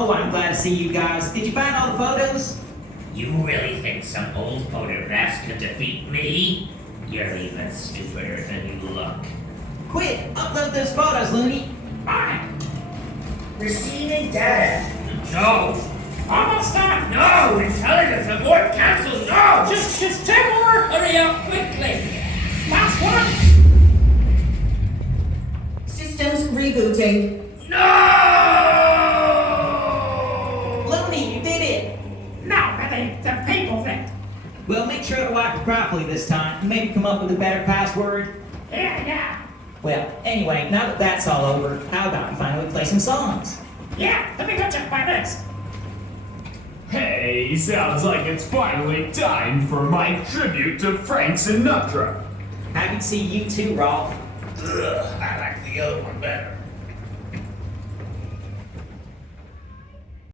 Oh, I'm glad to see you guys. Did you find all the photos? You really think some old photographs can defeat me? You're even stupider than you look. Quick, upload those photos, Looney. Fine. Receiving data. No. Almost done. No. Intelligence Abort Council. No. Just 10 more. Hurry up quickly. Last one. Systems rebooting. No. Looney, you did it. No, but the people that. Well, make sure to wipe it properly this time. And maybe come up with a better password. Yeah. Well, anyway, now that that's all over, how about we finally play some songs? Yeah. Let me go check my list. Hey, sounds like it's finally time for my tribute to Frank Sinatra. I can see you too, Rolf. Ugh, I like the other one better.